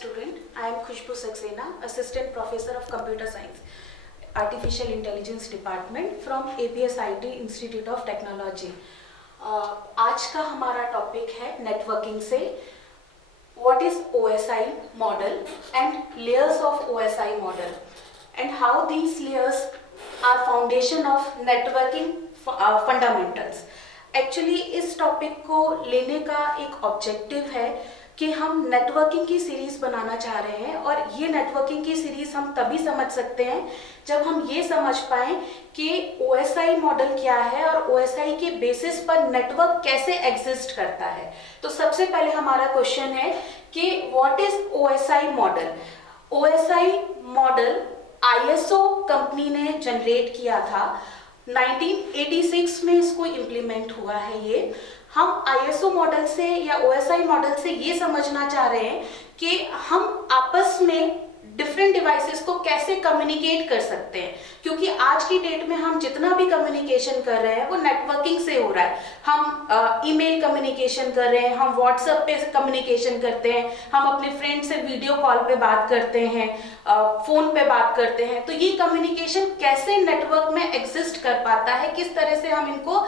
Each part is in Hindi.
student. I am Khushbu Saxena, Assistant Professor of Computer Science, Artificial Intelligence Department from APSIT Institute of Technology. आज का हमारा टॉपिक है नेटवर्किंग से what is OSI model and layers of OSI model and how these layers are foundation of networking fundamentals. Actually इस टॉपिक को लेने का एक ऑब्जेक्टिव है कि हम नेटवर्किंग की सीरीज बनाना चाह रहे हैं और ये नेटवर्किंग की सीरीज हम तभी समझ सकते हैं जब हम ये समझ पाएं कि OSI मॉडल क्या है और OSI के बेसिस पर नेटवर्क कैसे एग्जिस्ट करता है। तो सबसे पहले हमारा क्वेश्चन है कि what is OSI model. OSI model ISO company ने जनरेट किया था, 1986 में इसको इम्प्लीमेंट हुआ है। ये हम ISO मॉडल से या OSI मॉडल से ये समझना चाह रहे हैं कि हम आपस में डिफरेंट डिवाइसेस को कैसे कम्युनिकेट कर सकते हैं, क्योंकि आज की डेट में हम जितना भी कम्युनिकेशन कर रहे हैं वो नेटवर्किंग से हो रहा है। हम ईमेल कम्युनिकेशन कर रहे हैं, हम व्हाट्सएप पे कम्युनिकेशन करते हैं, हम अपने फ्रेंड से वीडियो कॉल पे बात करते हैं, फोन पे बात करते हैं। तो ये कम्युनिकेशन कैसे नेटवर्क में एग्जिस्ट कर पाता है, किस तरह से हम इनको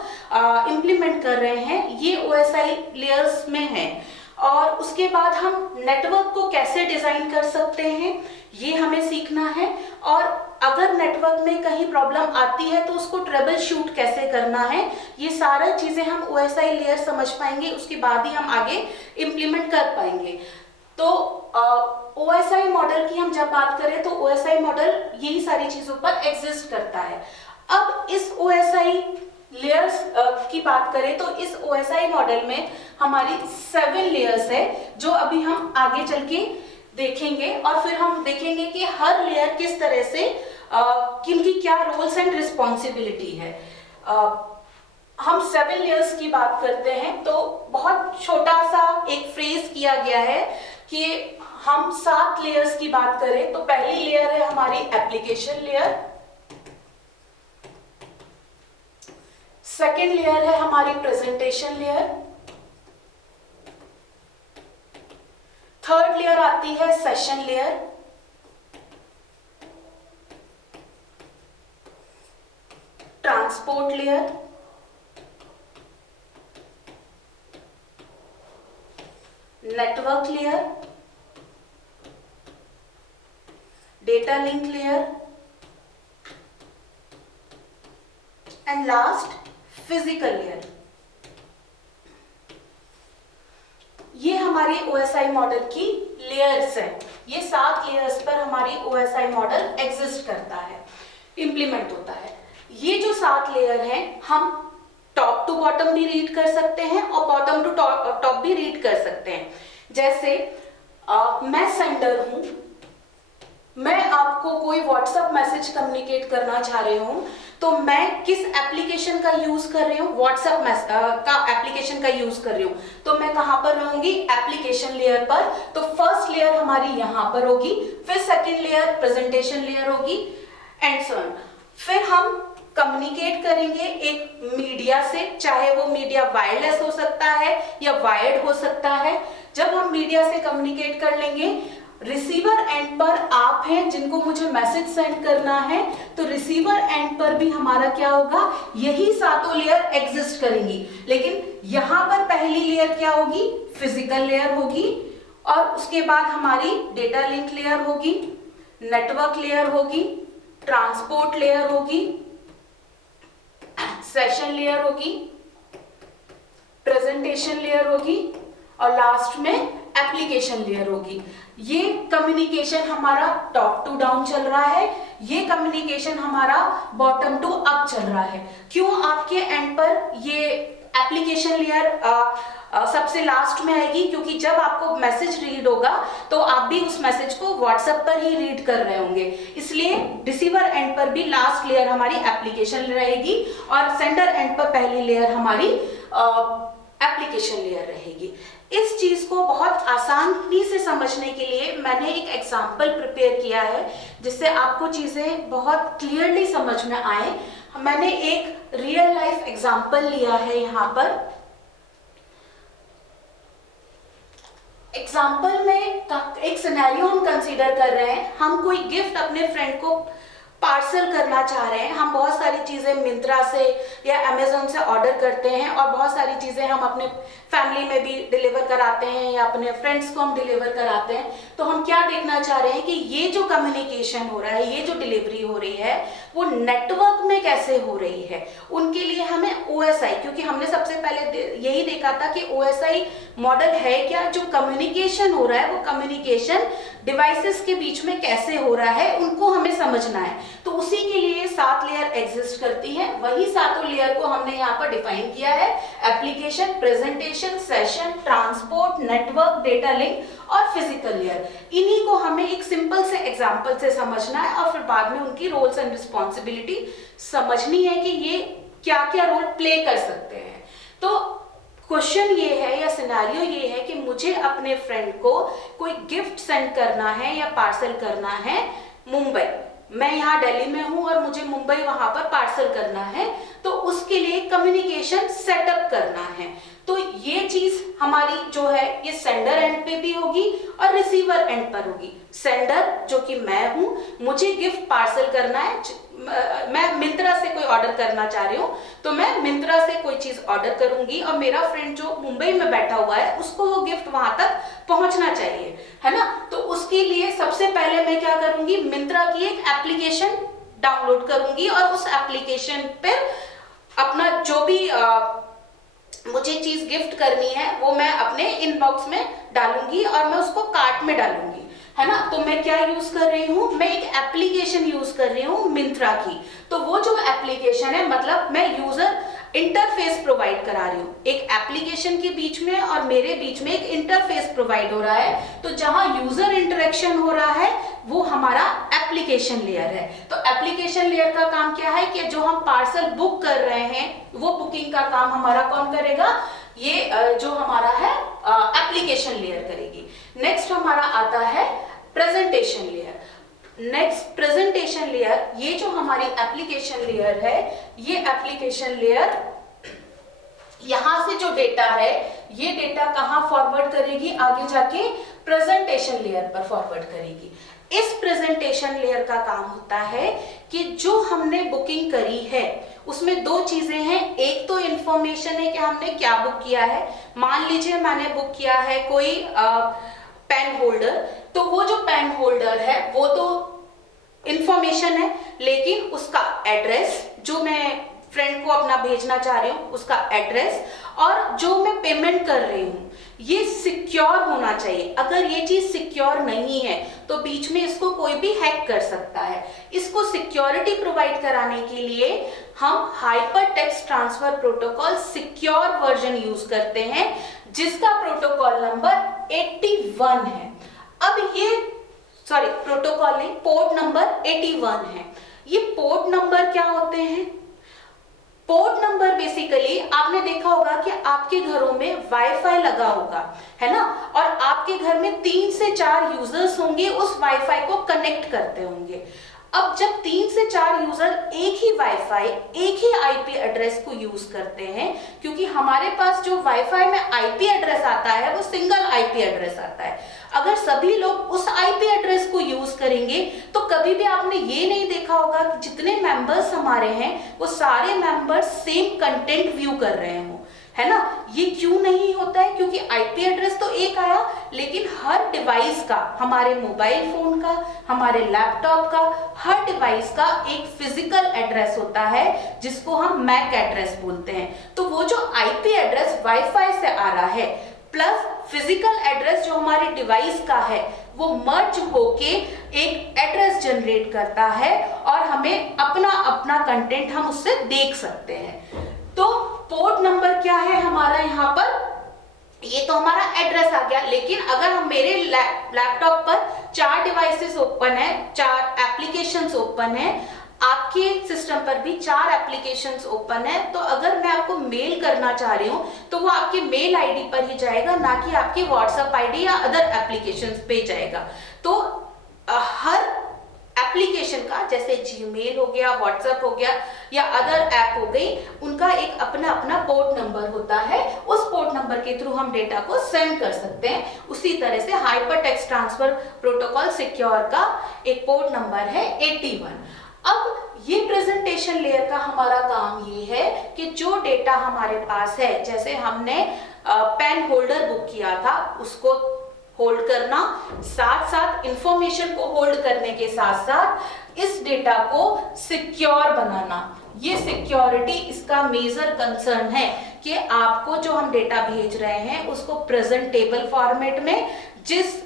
इम्प्लीमेंट कर रहे हैं, ये OSI लेयर्स में है। और उसके बाद हम नेटवर्क को कैसे डिजाइन कर सकते हैं ये हमें सीखना है, और अगर नेटवर्क में कहीं प्रॉब्लम आती है तो उसको ट्रबल शूट कैसे करना है, ये सारा चीजें हम OSI लेयर समझ पाएंगे, उसके बाद ही हम आगे इम्प्लीमेंट कर पाएंगे। तो OSI मॉडल की हम जब बात करें तो OSI मॉडल यही सारी चीजों पर एग्जिस्ट करता है। अब इस OSI लेयर्स की बात करें तो इस OSI मॉडल में हमारी 7 लेयर्स है जो अभी हम आगे चल के देखेंगे, और फिर हम देखेंगे कि हर लेयर किस तरह से किनकी क्या रोल्स एंड रिस्पॉन्सिबिलिटी है। हम 7 लेयर्स की बात करते हैं तो बहुत छोटा सा एक फ्रेज किया गया है कि हम 7 लेयर्स की बात करें तो पहली लेयर है हमारी एप्लीकेशन लेयर, सेकेंड लेयर है हमारी प्रेजेंटेशन लेयर, थर्ड लेयर आती है session layer, transport layer, network layer, data link layer and last physical layer. ये हमारी OSI मॉडल की लेयर्स है। ये 7 लेयर्स पर हमारी OSI मॉडल एग्जिस्ट करता है, इंप्लीमेंट होता है। ये जो 7 लेयर हैं हम टॉप टू बॉटम भी रीड कर सकते हैं और बॉटम टू टॉप भी रीड कर सकते हैं। जैसे मैं सेंडर हूं, मैं आपको कोई व्हाट्सएप मैसेज कम्युनिकेट करना चाह रही हूँ, तो मैं किस एप्लीकेशन का यूज कर रही हूँ, व्हाट्सएप का एप्लीकेशन का यूज कर रही हूँ, तो मैं कहां पर रहूंगी, एप्लीकेशन लेयर पर। तो फर्स्ट लेयर हमारी यहां पर होगी, फिर सेकंड लेयर प्रेजेंटेशन लेयर होगी एंड सो ऑन। फिर हम कम्युनिकेट करेंगे एक मीडिया से, चाहे वो मीडिया वायरलेस हो सकता है या वायर्ड हो सकता है। जब हम मीडिया से कम्युनिकेट कर लेंगे, रिसीवर एंड पर आप हैं जिनको मुझे मैसेज सेंड करना है, तो रिसीवर एंड पर भी हमारा क्या होगा, यही 7 लेयर एग्जिस्ट करेंगी। लेकिन यहां पर पहली लेयर क्या होगी, फिजिकल लेयर होगी, और उसके बाद हमारी डेटा लिंक लेयर होगी, नेटवर्क लेयर होगी, ट्रांसपोर्ट लेयर होगी, सेशन लेयर होगी, प्रेजेंटेशन लेयर होगी, और लास्ट में एप्लीकेशन लेयर होगी। ये कम्युनिकेशन हमारा टॉप टू डाउन चल रहा है, ये कम्युनिकेशन हमारा बॉटम टू अप चल रहा है। क्यों आपके एंड पर ये एप्लीकेशन लेयर सबसे लास्ट में आएगी, क्योंकि जब आपको मैसेज रीड होगा तो आप भी उस मैसेज को व्हाट्सएप पर ही रीड कर रहे होंगे, इसलिए रिसीवर एंड पर भी लास्ट लेयर हमारी एप्लीकेशन रहेगी और सेंडर एंड पर पहली लेयर हमारी एप्लीकेशन लेयर रहेगी। इस चीज को बहुत आसानी से समझने के लिए मैंने एक एग्जाम्पल प्रिपेयर किया है जिससे आपको चीजें बहुत क्लियरली समझ में आए। मैंने एक रियल लाइफ एग्जाम्पल लिया है यहाँ पर। एग्जाम्पल में एक सिनेरियो हम कंसीडर कर रहे हैं, हम कोई गिफ्ट अपने फ्रेंड को पार्सल करना चाह रहे हैं। हम बहुत सारी चीज़ें मिंत्रा से या अमेजोन से ऑर्डर करते हैं और बहुत सारी चीज़ें हम अपने फैमिली में भी डिलीवर कराते हैं या अपने फ्रेंड्स को हम डिलीवर कराते हैं। तो हम क्या देखना चाह रहे हैं कि ये जो कम्युनिकेशन हो रहा है, ये जो डिलीवरी हो रही है, वो नेटवर्क में कैसे हो रही है। उनके लिए हमें OSI, क्योंकि हमने सबसे पहले यही देखा था कि OSI मॉडल है क्या, जो कम्युनिकेशन हो रहा है वो कम्युनिकेशन डिवाइसेस के बीच में कैसे हो रहा है, उनको हमें समझना है। तो उसी के लिए 7 लेयर एग्जिस्ट करती हैं। वही 7 लेयर को हमने यहाँ पर डिफाइन किया है: application, presentation, session, transport, network, data link और फिजिकल लेयर। इन्हीं को हमें एक सिंपल से एग्जांपल से समझना है और फिर बाद में उनकी रोल्स एंड रिस्पॉन्सिबिलिटी समझनी है कि ये क्या क्या रोल प्ले कर सकते हैं। तो क्वेश्चन ये है या सिनेरियो ये है कि मुझे अपने फ्रेंड को कोई गिफ्ट सेंड करना है या पार्सल करना है मुंबई। मैं यहाँ दिल्ली में हूँ और मुझे मुंबई वहां पर पार्सल करना है, तो उसके लिए कम्युनिकेशन सेटअप करना है। तो ये चीज हमारी जो है ये सेंडर एंड पे भी होगी और रिसीवर एंड पर होगी। सेंडर जो कि मैं हूँ, मुझे गिफ्ट पार्सल करना है, मैं मिंत्रा से कोई ऑर्डर करना चाह रही हूँ, तो मैं मिंत्रा से कोई चीज ऑर्डर करूंगी और मेरा फ्रेंड जो मुंबई में बैठा हुआ है उसको वो गिफ्ट वहां तक पहुंचना चाहिए, है ना। तो उसके लिए सबसे पहले मैं क्या करूंगी, मिंत्रा की एक एप्लीकेशन डाउनलोड करूंगी और उस एप्लीकेशन पर अपना जो भी मुझे चीज गिफ्ट करनी है वो मैं अपने इनबॉक्स में डालूंगी और मैं उसको कार्ट में डालूंगी, है ना। तो मैं क्या यूज कर रही हूँ, मैं एक एप्लीकेशन यूज कर रही हूँ मिंत्रा की। तो वो जो एप्लीकेशन है, मतलब मैं यूजर इंटरफेस प्रोवाइड करा रही हूँ। एक एप्लीकेशन के बीच में और मेरे बीच में एक इंटरफेस प्रोवाइड हो रहा है। तो जहां यूजर इंटरेक्शन हो रहा है वो हमारा एप्लीकेशन लेयर है। तो एप्लीकेशन लेयर का काम क्या है कि जो हम पार्सल बुक कर रहे हैं वो बुकिंग का काम हमारा कौन करेगा, ये जो हमारा है एप्लीकेशन लेयर करेगी। नेक्स्ट हमारा आता है presentation layer. Next presentation layer, ये जो हमारी एप्लीकेशन लेयर है, ये एप्लीकेशन लेयर यहां से जो डेटा है ये डेटा कहां फॉरवर्ड करेगी, आगे जाके प्रेजेंटेशन लेयर पर फॉरवर्ड करेगी। इस प्रेजेंटेशन लेयर का काम होता है कि जो हमने बुकिंग करी है उसमें 2 चीजें हैं। एक तो इंफॉर्मेशन है कि हमने क्या बुक किया है। मान लीजिए मैंने बुक किया है कोई पेन होल्डर, तो वो जो पेन होल्डर है वो तो इंफॉर्मेशन है, लेकिन उसका एड्रेस जो मैं फ्रेंड को अपना भेजना चाह रही हूँ उसका एड्रेस और जो मैं पेमेंट कर रही हूँ ये सिक्योर होना चाहिए। अगर ये चीज सिक्योर नहीं है तो बीच में इसको कोई भी हैक कर सकता है। इसको सिक्योरिटी प्रोवाइड कराने के लिए हम hyper text transfer protocol secure version use करते हैं, जिसका प्रोटोकॉल नंबर 81 है। अब ये प्रोटोकॉल नहीं, पोर्ट नंबर 81 है। ये पोर्ट नंबर क्या होते हैं? पोर्ट नंबर बेसिकली आपने देखा होगा कि आपके घरों में वाईफाई लगा होगा, है ना, और आपके घर में 3 से 4 यूजर्स होंगे उस वाईफाई को कनेक्ट करते होंगे। अब जब 3 से 4 यूजर एक ही वाईफाई, एक ही आईपी एड्रेस को यूज करते हैं, क्योंकि हमारे पास जो वाईफाई में आईपी एड्रेस आता है वो सिंगल आईपी एड्रेस आता है। अगर सभी लोग उस आईपी एड्रेस को यूज करेंगे तो कभी भी आपने ये नहीं देखा होगा कि जितने मेंबर्स हमारे हैं वो सारे मेंबर्स सेम कंटेंट व्यू कर रहे हो, है ना। ये क्यों नहीं होता है? क्योंकि आईपी एड्रेस तो एक आया, लेकिन हर डिवाइस का, हमारे मोबाइल फोन का, हमारे लैपटॉप का, हर डिवाइस का एक फिजिकल एड्रेस होता है जिसको हम मैक एड्रेस बोलते हैं। तो वो जो आईपी एड्रेस वाईफाई से आ रहा है प्लस फिजिकल एड्रेस जो हमारे डिवाइस का है वो मर्ज होके एक एड्रेस जनरेट करता है और हमें अपना अपना कंटेंट हम उससे देख सकते हैं। तो पोर्ट नंबर क्या है हमारा यहाँ पर? ये तो हमारा एड्रेस आ गया। लेकिन अगर हम मेरे लैपटॉप पर 4 डिवाइसेस ओपन है, 4 एप्लीकेशंस ओपन है, आपके सिस्टम पर भी 4 एप्लीकेशंस ओपन है, तो अगर मैं आपको मेल करना चाह रही हूँ तो वो आपके मेल आईडी पर ही जाएगा, ना कि आपकी व्हाट्सएप आईडी या अदर एप्लीकेशंस पे जाएगा। तो हर एप्लीकेशन का, जैसे जीमेल हो गया, व्हाट्सएप हो गया या अदर ऐप हो गई, उनका एक अपना अपना पोर्ट नंबर होता है। उस पोर्ट नंबर के थ्रू हम डेटा को सेंड कर सकते हैं। उसी तरह से hyper text transfer protocol secure का एक पोर्ट नंबर है 81। अब ये प्रेजेंटेशन लेयर का हमारा काम ये है कि जो डेटा हमारे पास है, जैसे हमने पेन होल्डर बुक किया था, उसको होल्ड करना, साथ साथ इंफॉर्मेशन को होल्ड करने के साथ साथ इस डेटा को सिक्योर बनाना। ये सिक्योरिटी इसका मेजर कंसर्न है कि आपको जो हम डेटा भेज रहे हैं उसको प्रेजेंटेबल फॉर्मेट में, जिस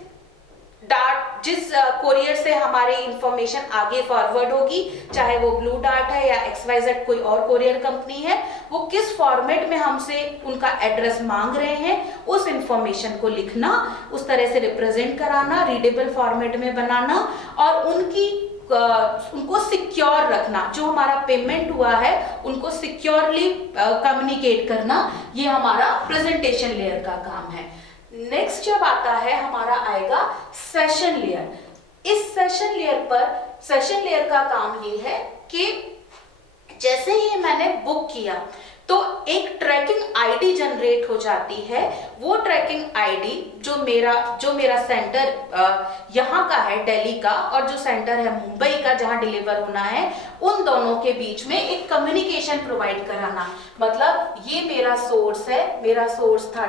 कोरियर से हमारे इंफॉर्मेशन आगे फॉरवर्ड होगी, चाहे वो ब्लू डार्ट है या XYZ कोई और कोरियर कंपनी है, वो किस फॉर्मेट में हमसे उनका एड्रेस मांग रहे हैं, उस इंफॉर्मेशन को लिखना, उस तरह से रिप्रेजेंट कराना, रीडेबल फॉर्मेट में बनाना और उनको सिक्योर रखना। जो हमारा पेमेंट हुआ है उनको सिक्योरली कम्युनिकेट करना, ये हमारा प्रेजेंटेशन लेयर का काम है। नेक्स्ट जब आता है हमारा आएगा सेशन लेयर। इस सेशन लेयर का काम ये है कि जैसे ही मैंने बुक किया तो एक ट्रैकिंग आईडी जनरेट हो जाती है। वो ट्रैकिंग आईडी जो मेरा सेंटर यहाँ का है दिल्ली का, और जो सेंटर है मुंबई का जहाँ डिलीवर होना है, उन दोनों के बीच में एक कम्युनिकेशन प्रोवाइड कराना। मतलब ये मेरा सोर्स है, मेरा सोर्स था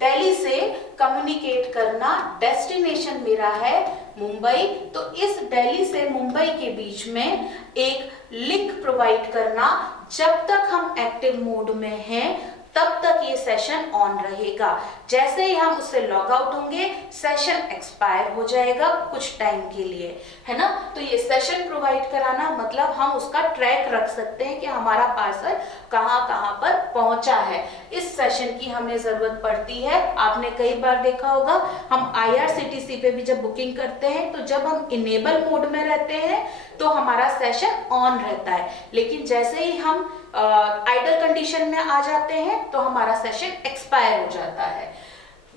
दिल्ली से कम्युनिकेट करना, डेस्टिनेशन मेरा है मुंबई, तो इस दिल्ली से मुंबई के बीच में एक लिंक प्रोवाइड करना। जब तक हम एक्टिव मोड में हैं तब तक ये सेशन ऑन रहेगा। जैसे ही हम उससे लॉग आउट होंगे, सेशन एक्सपायर हो जाएगा कुछ टाइम के लिए, है ना। तो ये सेशन प्रोवाइड कराना मतलब हम उसका ट्रैक रख सकते हैं कि हमारा पार्सल कहाँ कहाँ पर पहुंचा है। इस सेशन की हमें जरूरत पड़ती है। आपने कई बार देखा होगा, हम IRCTC पे भी जब बुकिंग करते हैं तो जब हम इनेबल मोड में रहते हैं तो हमारा सेशन ऑन रहता है, लेकिन जैसे ही हम आइडल कंडीशन में आ जाते हैं तो हमारा सेशन एक्सपायर हो जाता है।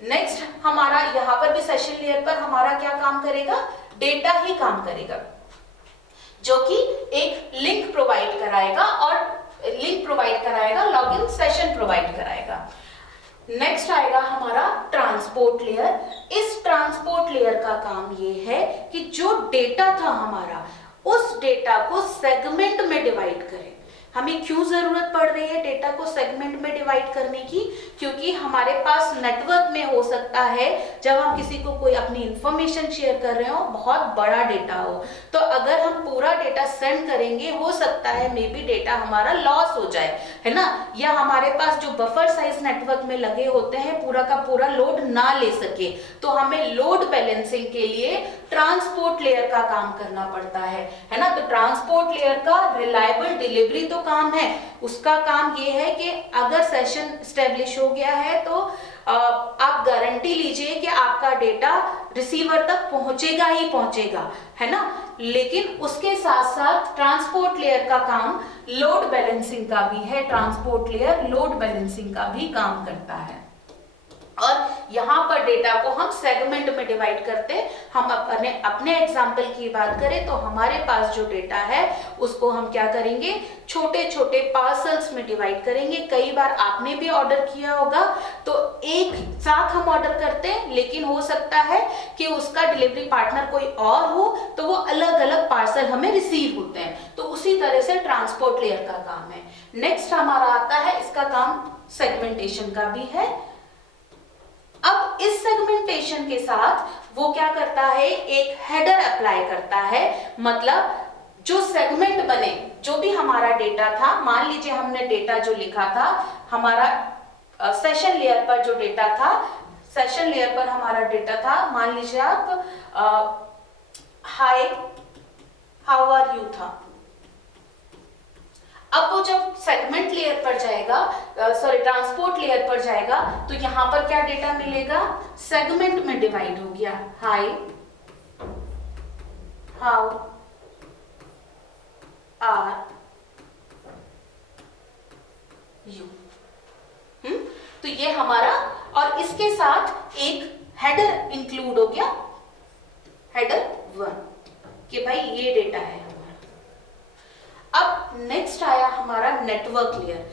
नेक्स्ट हमारा यहाँ पर भी सेशन लेयर पर हमारा क्या काम करेगा, डेटा ही काम करेगा, जो कि एक लिंक प्रोवाइड कराएगा, लॉगिन सेशन प्रोवाइड कराएगा। नेक्स्ट आएगा हमारा ट्रांसपोर्ट लेयर। इस ट्रांसपोर्ट लेयर का काम ये है कि जो डेटा था हमारा, उस डेटा को सेगमेंट में डिवाइड करें। हमें क्यों जरूरत पड़ रही है डेटा को सेगमेंट में डिवाइड करने की, क्योंकि हमारे पास नेटवर्क में हो सकता है जब हम किसी को कोई अपनी इंफॉर्मेशन शेयर कर रहे हो, बहुत बड़ा डेटा हो, तो अगर हम पूरा डेटा सेंड करेंगे, हो सकता है मे बी डेटा हमारा लॉस हो जाए, है ना, या हमारे पास जो बफर साइज नेटवर्क में लगे होते हैं पूरा का पूरा लोड ना ले सके। तो हमें लोड बैलेंसिंग के लिए ट्रांसपोर्ट लेयर का काम करना पड़ता है ना। तो ट्रांसपोर्ट लेयर का रिलायबल डिलीवरी तो काम है, उसका काम ये है कि अगर सेशन स्टेब्लिश हो गया है तो आप गारंटी लीजिए कि आपका डेटा रिसीवर तक पहुंचेगा ही पहुंचेगा, है ना। लेकिन उसके साथ साथ ट्रांसपोर्ट लेयर का काम लोड बैलेंसिंग का भी है। ट्रांसपोर्ट लेयर लोड बैलेंसिंग का भी काम करता है और यहाँ पर डेटा को हम सेगमेंट में डिवाइड करते हैं। हम अपने एग्जाम्पल की बात करें तो हमारे पास जो डेटा है उसको हम क्या करेंगे, छोटे छोटे पार्सल्स में डिवाइड करेंगे। कई बार आपने भी ऑर्डर किया होगा तो एक साथ हम ऑर्डर करते हैं, लेकिन हो सकता है कि उसका डिलीवरी पार्टनर कोई और हो तो वो अलग अलग पार्सल हमें रिसीव होते हैं। तो उसी तरह से ट्रांसपोर्ट लेयर का काम है। नेक्स्ट हमारा आता है, इसका काम सेगमेंटेशन का भी है। अब इस सेगमेंटेशन के साथ वो क्या करता है, एक हेडर अप्लाई करता है। मतलब जो सेगमेंट बने, जो भी हमारा डेटा था, मान लीजिए हमने डेटा जो लिखा था हमारा सेशन लेयर पर, जो डेटा था सेशन लेयर पर हमारा डेटा था, मान लीजिए आप हाय हाउ आर यू था। अब वो जब सेगमेंट लेयर पर जाएगा, ट्रांसपोर्ट लेयर पर जाएगा, तो यहां पर क्या डेटा मिलेगा, सेगमेंट में डिवाइड हो गया, हाय हाउ आर यू। तो ये हमारा, और इसके साथ एक हेडर इंक्लूड हो गया, हेडर 1 कि भाई ये डेटा है हमारा। अब नेक्स्ट आया हमारा नेटवर्क लेयर,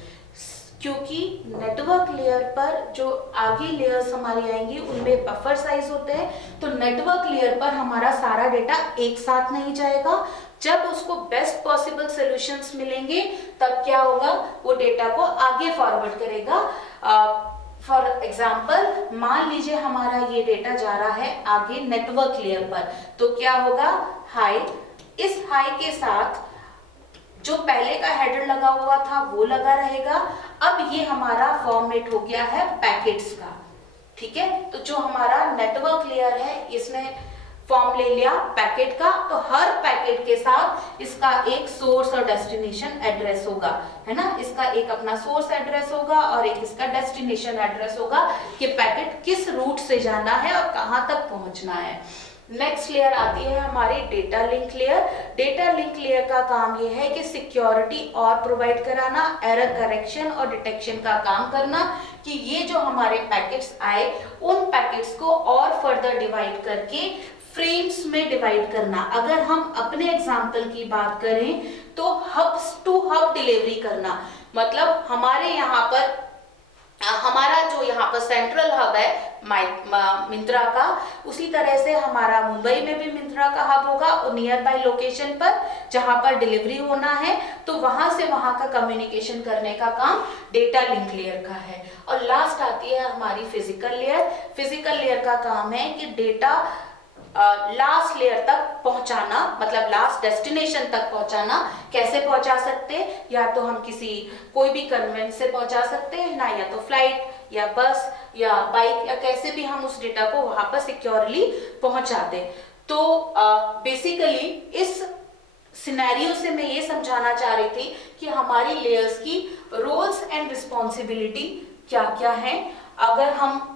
क्योंकि नेटवर्क लेयर पर जो आगे लेयर्स हमारी आएंगी उनमें बफर साइज होते हैं, तो नेटवर्क लेयर पर हमारा सारा डेटा एक साथ नहीं जाएगा। जब उसको बेस्ट पॉसिबल सॉल्यूशंस मिलेंगे तब क्या होगा, वो डेटा को आगे फॉरवर्ड करेगा। फॉर एग्जाम्पल मान लीजिए हमारा ये डेटा जा रहा है आगे नेटवर्क लेयर पर, तो क्या होगा, हाई, इस हाई के साथ जो पहले का हेडर लगा हुआ था वो लगा रहेगा। अब ये हमारा फॉर्मेट हो गया है पैकेट्स का, ठीक है। तो जो हमारा नेटवर्क लेयर है इसने फॉर्म ले लिया पैकेट का, तो हर पैकेट के साथ इसका एक सोर्स और डेस्टिनेशन एड्रेस होगा, है ना। इसका एक अपना सोर्स एड्रेस होगा और एक इसका डेस्टिनेशन एड्रेस होगा कि पैकेट किस रूट से जाना है और कहां तक पहुंचना है। नेक्स्ट लेयर आती है हमारी data link layer. Data link layer का काम ये है कि सिक्योरिटी और प्रोवाइड कराना, एरर करेक्शन और डिटेक्शन का काम करना, कि ये जो हमारे पैकेट्स आए उन पैकेट्स को और फर्दर डिवाइड करके फ्रेम्स में डिवाइड करना। अगर हम अपने एग्जाम्पल की बात करें तो हब्स टू हब डिलीवरी करना, मतलब हमारे यहाँ पर हमारा जो यहाँ पर सेंट्रल हब है मिंत्रा का, उसी तरह से हमारा मुंबई में भी मिंत्रा का हब होगा और नियर बाय लोकेशन पर जहाँ पर डिलीवरी होना है, तो वहां से वहां का कम्युनिकेशन करने का काम डेटा लिंक लेयर का है। और लास्ट आती है हमारी फिजिकल लेयर। फिजिकल लेयर का काम है कि डेटा लास्ट लेयर तक पहुंचाना, मतलब लास्ट डेस्टिनेशन तक पहुंचाना। कैसे पहुंचा सकते हैं, या तो हम कोई भी कन्वेंस से पहुंचा सकते हैं ना, या तो फ्लाइट या बस या बाइक या कैसे भी हम उस डेटा को वहां पर सिक्योरली पहुंचा दें। तो बेसिकली इस सिनेरियो से मैं ये समझाना चाह रही थी कि हमारी लेयर्स की रोल्स एंड रिस्पॉन्सिबिलिटी क्या क्या है। अगर हम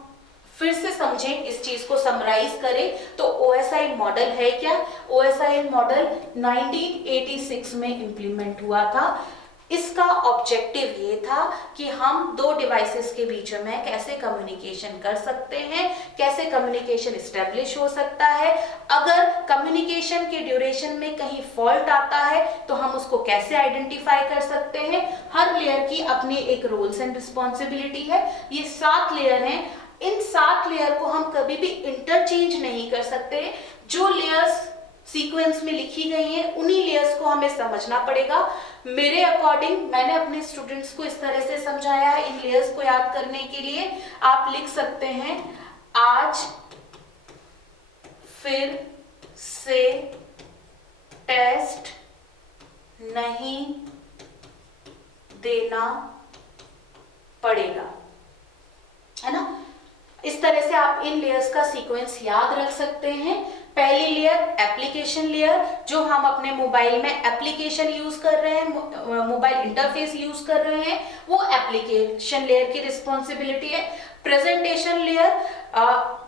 फिर से समझें, इस चीज को समराइज करें, तो OSI मॉडल है क्या। OSI मॉडल 1986 में इंप्लीमेंट हुआ था। इसका ऑब्जेक्टिव ये था कि हम दो डिवाइसेस के बीच में कैसे कम्युनिकेशन कर सकते हैं, कैसे कम्युनिकेशन एस्टेब्लिश हो सकता है। अगर कम्युनिकेशन के ड्यूरेशन में कहीं फॉल्ट आता है तो हम उसको कैसे आइडेंटिफाई कर सकते हैं। हर लेयर की अपनी एक रोल्स एंड रिस्पॉन्सिबिलिटी है। ये 7 लेयर हैं। इन 7 लेयर को हम कभी भी इंटरचेंज नहीं कर सकते। जो लेयर्स सीक्वेंस में लिखी गई हैं उन्हीं लेयर्स को हमें समझना पड़ेगा। मेरे अकॉर्डिंग मैंने अपने स्टूडेंट्स को इस तरह से समझाया है। इन लेयर्स को याद करने के लिए आप लिख सकते हैं, आज फिर से टेस्ट नहीं देना पड़ेगा, है ना। इस तरह से आप इन लेयर्स का सीक्वेंस याद रख सकते हैं। पहली लेयर एप्लीकेशन लेयर, जो हम अपने मोबाइल में एप्लीकेशन यूज कर रहे हैं, मोबाइल इंटरफेस यूज कर रहे हैं, वो एप्लीकेशन लेयर की रिस्पॉन्सिबिलिटी है। प्रेजेंटेशन लेयर,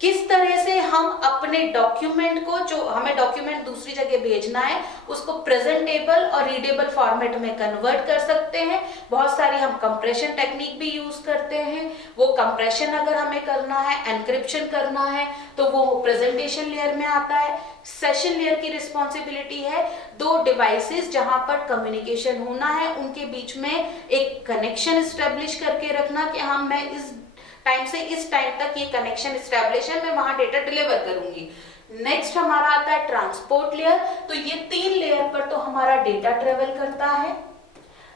किस तरह से हम अपने डॉक्यूमेंट को, जो हमें डॉक्यूमेंट दूसरी जगह भेजना है, उसको प्रेजेंटेबल और रीडेबल फॉर्मेट में कन्वर्ट कर सकते हैं। बहुत सारी हम कंप्रेशन टेक्निक भी यूज करते हैं। वो कंप्रेशन अगर हमें करना है, एनक्रिप्शन करना है, तो वो प्रेजेंटेशन लेयर में आता है। सेशन लेयर की रिस्पॉन्सिबिलिटी है दो डिवाइसेस जहां पर कम्युनिकेशन होना है उनके बीच में एक कनेक्शन एस्टेब्लिश करके रखना कि हम मैं इस टाइम से इस टाइम तक ये कनेक्शन एस्टेब्लिश है, मैं वहां डेटा डिलीवर करूंगी। नेक्स्ट हमारा आता है ट्रांसपोर्ट लेयर। तो ये 3 लेयर पर तो हमारा डेटा ट्रेवल करता है।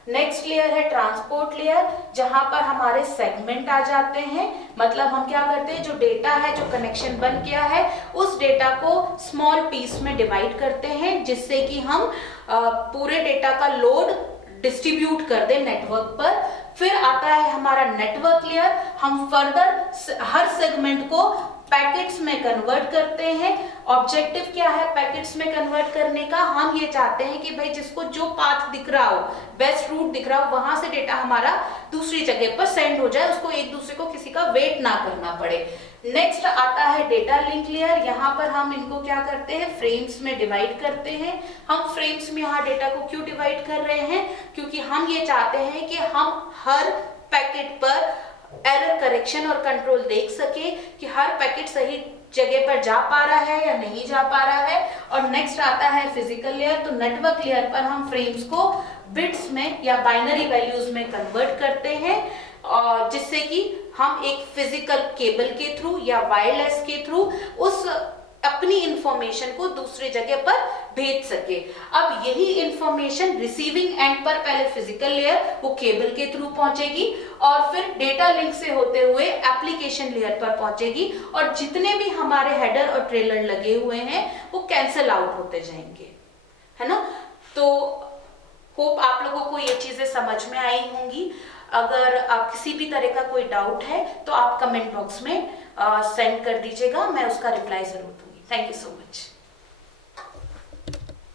नेक्स्ट लेयर है ट्रांसपोर्ट लेयर, जहां पर हमारे सेगमेंट आ जाते हैं। मतलब हम क्या करते हैं, जो डेटा है, जो कनेक्शन बन गया है, उस डेटा को स्मॉल पीस में डिवाइड करते हैं, जिससे कि हम पूरे डेटा का लोड डिस्ट्रीब्यूट कर दे नेटवर्क पर। फिर आता है हमारा नेटवर्क लेयर। हम फर्दर हर सेगमेंट को पैकेट्स में कन्वर्ट करते हैं। ऑब्जेक्टिव क्या है पैकेट्स में कन्वर्ट करने का, हम ये चाहते हैं कि भाई जिसको जो पाथ दिख रहा हो, बेस्ट रूट दिख रहा हो, वहां से डेटा हमारा दूसरी जगह पर सेंड हो जाए, उसको एक दूसरे को किसी का वेट ना करना पड़े। नेक्स्ट आता है डेटा लिंक लेयर। यहाँ पर हम इनको क्या करते हैं, फ्रेम्स में डिवाइड करते हैं। हम फ्रेम्स में यहाँ डेटा को क्यों डिवाइड कर रहे हैं, क्योंकि हम ये चाहते हैं कि हम हर पैकेट पर एरर करेक्शन और कंट्रोल देख सके कि हर पैकेट सही जगह पर जा पा रहा है या नहीं जा पा रहा है। और नेक्स्ट आता है फिजिकल लेयर। तो नेटवर्क लेयर पर हम फ्रेम्स को बिट्स में या बाइनरी वैल्यूज में कन्वर्ट करते हैं, और जिससे कि हम एक फिजिकल केबल के थ्रू या वायरलेस के थ्रू उस अपनी इंफॉर्मेशन को दूसरी जगह पर भेज सके। अब यही इंफॉर्मेशन रिसीविंग एंड पर पहले फिजिकल लेयर वो केबल के थ्रू पहुंचेगी और फिर डेटा लिंक से होते हुए एप्लीकेशन लेयर पर पहुंचेगी, और जितने भी हमारे हेडर और ट्रेलर लगे हुए हैं वो कैंसिल आउट होते जाएंगे, है ना। तो होप आप लोगों को ये चीजें समझ में आई होंगी। अगर आप किसी भी तरह का कोई डाउट है तो आप कमेंट बॉक्स में सेंड कर दीजिएगा, मैं उसका रिप्लाई जरूर दूंगी। Thank you so much.